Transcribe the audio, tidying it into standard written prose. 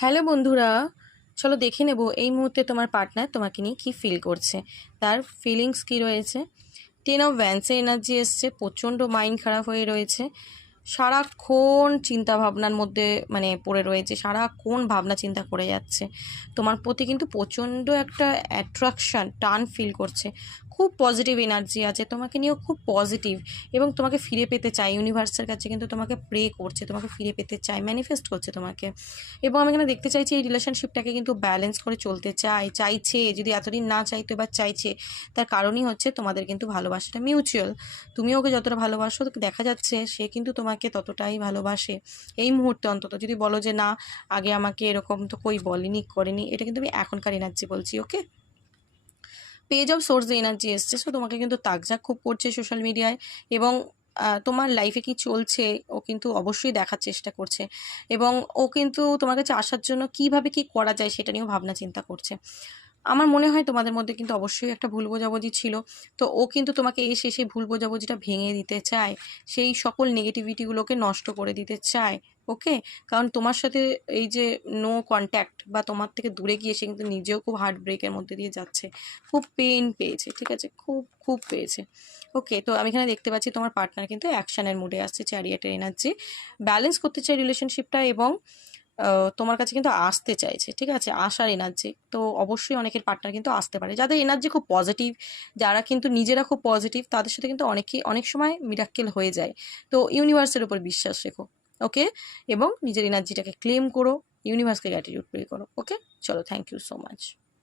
Hello বন্ধুরা, চলো দেখে নেব এই মুহূর্তে তোমার পার্টনার তোমাকে নিয়ে কী ফিল করছে, তার ফিলিংস কী রয়েছে। 10 অফ ওয়ান্ডসের এনার্জি এসছে, প্রচণ্ড মাইন্ড খারাপ হয়ে রয়েছে, সারাক্ষণ চিন্তা ভাবনার মধ্যে পড়ে রয়েছে, সারাক্ষণ ভাবনা চিন্তা করে যাচ্ছে। তোমার প্রতি কিন্তু প্রচণ্ড একটা অ্যাট্রাকশান, টান ফিল করছে, খুব পজিটিভ এনার্জি আছে, তোমাকে নিয়েও খুব পজিটিভ এবং তোমাকে ফিরে পেতে চায়। ইউনিভার্সের কাছে কিন্তু তোমাকে প্রে করছে, তোমাকে ফিরে পেতে চায়, ম্যানিফেস্ট করছে তোমাকে। এবং আমি এখানে দেখতে চাইছি এই রিলেশনশিপটাকে কিন্তু ব্যালেন্স করে চলতে চাইছে। যদি এতদিন না চাইতো এবার চাইছে, তার কারণই হচ্ছে তোমাদের কিন্তু ভালোবাসাটা মিউচুয়াল। তুমি ওকে যতটা ভালোবাসো, দেখা যাচ্ছে সে কিন্তু তোমাকে ততটাই ভালোবাসে এই মুহূর্তে। অন্তত যদি বলো যে না, আগে আমাকে এরকম তো কই বলেনি করেনি, এটা কিন্তু আমি এখনকার এনার্জি বলছি। ওকে, পেজ অফ সোর্স এনার্জি এসছে, সো তোমাকে কিন্তু তাকঝাক খুব করছে সোশ্যাল মিডিয়ায়। এবং তোমার লাইফে কি চলছে ও কিন্তু অবশ্যই দেখার চেষ্টা করছে। এবং ও কিন্তু তোমার কাছে আসার জন্য কিভাবে কি করা যায় সেটা নিয়েও ভাবনা চিন্তা করছে। আমার মনে হয় তোমাদের মধ্যে কিন্তু অবশ্যই একটা ভুল বোঝাবুঝি ছিল। তো ও কিন্তু তোমাকে এসে সেই ভুল বোঝাবুঝিটা ভেঙে দিতে চায়, সেই সকল নেগেটিভিটিগুলোকে নষ্ট করে দিতে চায়। ওকে, কারণ তোমার সাথে এই যে নো কন্ট্যাক্ট বা তোমার থেকে দূরে গিয়ে সে কিন্তু নিজেও খুব হার্ট ব্রেকের মধ্যে দিয়ে যাচ্ছে, খুব পেন পেয়েছে, ঠিক আছে, খুব খুব পেয়েছে। ওকে, তো আমি এখানে দেখতে পাচ্ছি তোমার পার্টনার কিন্তু অ্যাকশানের মুডে আসছে, চ্যারিয়েটের এনার্জি, ব্যালেন্স করতে চাই রিলেশনশিপটা এবং তোমার কাছে কিন্তু আসতে চাইছে, ঠিক আছে, আসার এনার্জি। তো অবশ্যই অনেকের পার্টনার কিন্তু আসতে পারে যাদের এনার্জি খুব পজিটিভ, যারা কিন্তু নিজেরা খুব পজিটিভ, তাদের সাথে কিন্তু অনেক সময় মিরাক্কেল হয়ে যায়। তো ইউনিভার্সের উপর বিশ্বাস রেখো। ওকে, এবং নিজের এনার্জিটাকে ক্লেম করো, ইউনিভার্সকে গ্র্যাটিটিউড পে করো। ওকে, চলো, থ্যাংক ইউ সো মাচ।